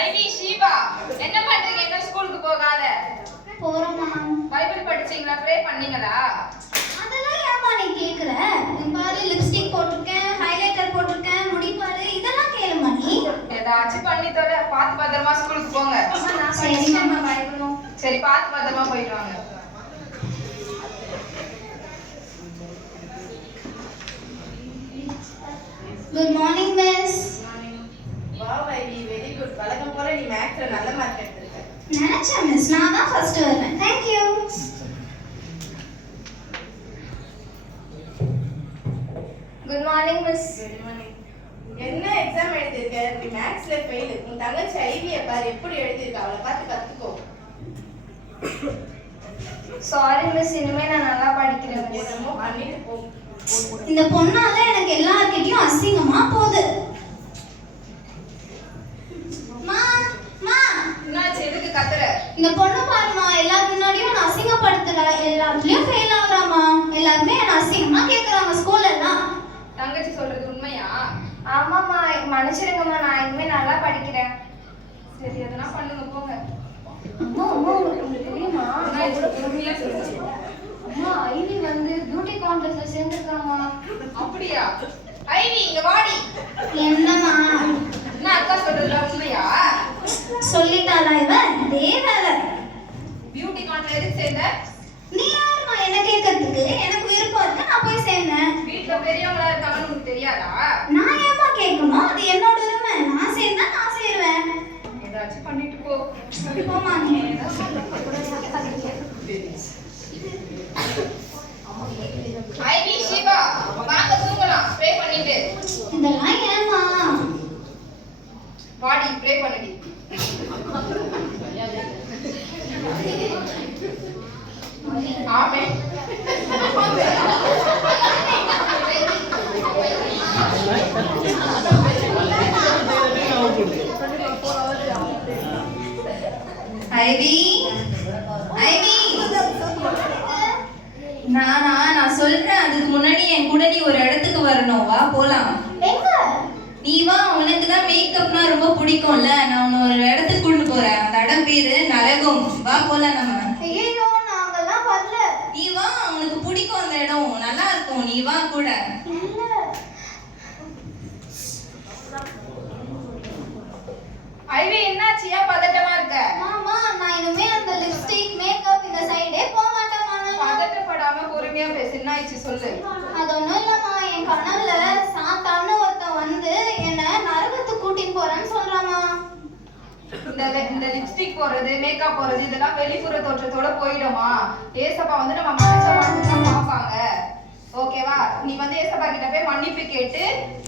IV Sheeba, என்ன பண்றீங்க? என்ன ஸ்கூலுக்கு போகாத? போறோம்மா. பைபிள் படிச்சீங்களா? ப்ரே பண்ணீங்களா? அதெல்லாம் ஏமா நீ கேக்குற? பாரு, லிப்ஸ்டிக் போட்டிருக்கேன், ஹைலைட்டர் போட்டிருக்கேன், முடி பாரு, இதெல்லாம் கேளுமா நீ? ஏதாச்சும் பண்ணி தர. பார்த்து பத்திரமா ஸ்கூலுக்கு போங்க. சரிம்மா, பயப்படும். சரி, பார்த்து பத்திரமா போயிட்டு வாங்க. Good morning miss. Wow Ivy, very good. வழக்கம் போல நீ மேத்ஸ்ல நல்ல மார்க் எடுத்திருக்க. நினைச்சேன் மிஸ், நான் தான் ஃபர்ஸ்ட் வரேன். Thank you. Good morning miss. Good morning. என்ன எக்ஸாம் எழுதிருக்க? நீ மேத்ஸ்ல ஃபெயில். உன் தங்கச்சி ஐவியை பாரு எப்படி எழுதிருக்க. அவளை பார்த்து கத்துக்கோ. சாரி மிஸ், இனிமே நான் நல்லா படிக்கிறேன் மிஸ். என்னமோ பண்ணிட்டு போ. இந்த பொண்ணால எனக்கு எல்லார்கிட்டயும் அசிங்கமா போகுது. மா மா, என்னாச்சு? எதுக்கு கத்துற? இந்த பொண்ணு பாருமா, எல்லார் முன்னாடியும் நான் அசிங்கப்படுத்துற, எல்லாத்துலயும் ஃபெயில் ஆகுறாமா. எல்லாருமே என்ன அசிங்கமா கேக்குறாங்க ஸ்கூல்ல எல்லாம். தங்கச்சி சொல்றது உண்மையா? ஆமாமா, மன்னிச்சிடுங்கம்மா, நான் இனிமே நல்லா படிக்கிறேன். சரி, எதனா பண்ணுங்க, போங்க. அம்மா அம்மா, உங்களுக்கு தெரியுமா? நான் இவ்வளவு பொறுமையா சொல்லுச்சு. அம்மா, ஐவி வந்து பியூட்டி கான்டெஸ்ட்ல சேர்ந்துருக்காமா. அப்படியா? ஐவி, இங்க வாடி. என்னம்மா? என்ன அக்கா சொல்றதுல உண்மையா? சொல்லிட்டாளா இவன்? இதே வேலை. பியூட்டி கான்டெஸ்ட் எதுக்கு சேர்ந்த? நீ யாருமா என்ன கேட்கறதுக்கு? எனக்கு விருப்பம் இருக்கு, நான் போய் சேர்ந்தேன். வீட்ல பெரியவங்களா இருக்காங்கன்னு உனக்கு தெரியாதா? நான் ஏமா கேட்கணும்? அது என்னோட உரிமை. நான் சேர்ந்தா நான் சேருவேன். ஏதாச்சும் பண்ணிட்டு போ. போமா நீ. ஐவி ஷீபா, வாங்க தூங்கலாம். ப்ரே பண்ணிட்டு இதெல்லாம் ஏமா? வாடி, ப்ரே பண்ணுடி. ஆமென். ஐவி, ஐவி, நான் சொல்றேன். அதுக்கு முன்னாடி என் கூட நீ ஒரு இடத்துக்கு வரணும். வா போலாம். எங்க? நீ வா, உனக்கு தான் மேக்கப்னா ரொம்ப பிடிக்கும்ல. நான் உன்னை ஒரு இடத்துக்கு கூட்டு போறேன். அந்த இடம் பேரு நரகம். வா போலாம் நம்ம. ஐயோ, நாங்கெல்லாம் வரல. நீ வா, உனக்கு பிடிக்கும் அந்த இடம், நல்லா இருக்கும். நீ வா கூட. இல்ல. ஐவி, என்னாச்சு? ஏன் பதட்டமா இருக்க? மாமா, நான் இனிமே அந்த லிப்ஸ்டிக் மேக்கப் இந்த சைடே போக மாட்டேன் மாமா. பதட்டப்படாம பொறுமையா பேசு. என்ன ஆயிடுச்சு சொல்லு. அது ஒண்ணும் இல்லம்மா, என் கனவுல சாத்தான்னு ஒருத்தன் வந்து என்ன நரகத்துக்கு கூட்டிட்டு போறேன்னு சொல்றாமா. இந்த லிப்ஸ்டிக் போடுறது, மேக்கப் போடுறது இதெல்லாம் வெளிப்புற தோற்றத்தோட போயிடுமா? ஏசப்பா வந்து நம்ம மனசை மட்டும்தான் பார்ப்பாங்க. ஓகேவா? நீ வந்து ஏசப்பா கிட்ட போய் மன்னிப்பு கேட்டு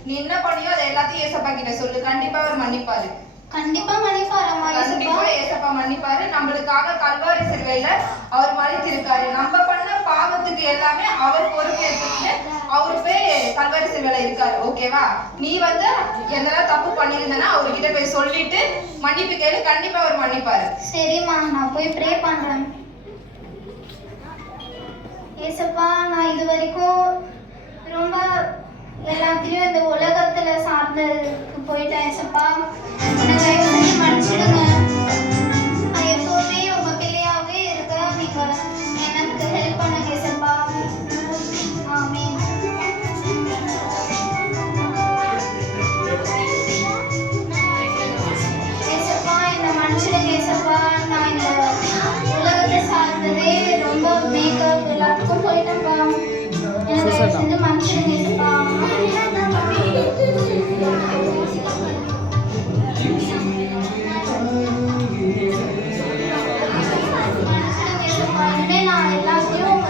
நீ என்ன பண்ணியோ அதை எல்லாத்தையும் ஏசப்பா கிட்ட சொல்லு. கண்டிப்பா அவர் மன்னிப்பாரு. கண்டிப்பா மன்னிப்பாரம்மா கண்டிப்பா ஏசப்பா. ஏசப்பா மன்னிப்பாரு. நம்மளுக்காக கல்வாரி சிலுவையில அவர் மன்னித்திருக்காரு. நம்ம பண்ண பாவத்துக்கு எல்லாமே அவர் பொறுப்பேற்று அவர் போய் கல்வாரி சிலுவையில இருக்காரு. ஓகேவா? நீ வந்து எதனா தப்பு பண்ணியிருந்தனா அவர்கிட்ட போய் சொல்லிட்டு மன்னிப்பு கேளு. கண்டிப்பா அவர் மன்னிப்பாரு. சரிம்மா, நான் போய் ப்ரே பண்றேன். ஏசப்பா, நான் இது வரைக்கும் ரொம்ப எல்லாத்தையும் இந்த உலகத்துல சார்ந்து போயிட்டேன். ஏசப்பா, என்னை தயவு செஞ்சு மன்னிச்சிடுங்க. நான் எப்பவுமே உங்க பிள்ளையாவே இருக்க நீங்க எனக்கு ஹெல்ப் பண்ணுங்க ஏசப்பா. ஆமென். ஏசப்பா, என்னை மன்னிச்சிடுங்க ஏசப்பா. நான் இந்த உலகத்தை சார்ந்ததே ரொம்ப மேக்கப் எல்லாத்துக்கும் போயிட்டேன்ப்பா. எனக்கு தயவு செஞ்சு மன்னிச்சிடுங்க ஏசப்பா. இனிமே நான் எல்லாத்தையும்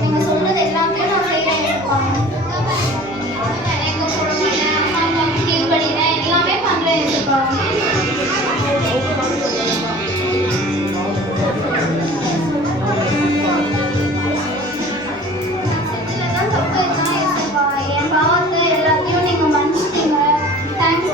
நீங்க சொல்றது எல்லாத்தையும் நான் செய்யறேன் ஏசப்பா. மேக்கப் போட மாட்டேன், அம்மா அப்பாவுக்கு கீழ்படிறேன், எல்லாமே பண்றேன் ஏசப்பா. தப்பு இருக்கா ஏசப்பா? என் பாவத்தை எல்லாத்தையும் நீங்க மன்னிச்சிட்டீங்க. தேங்க்ஸ்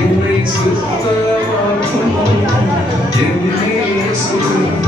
என்னை சுத்தமாக்கும் என்னை சுத்தம்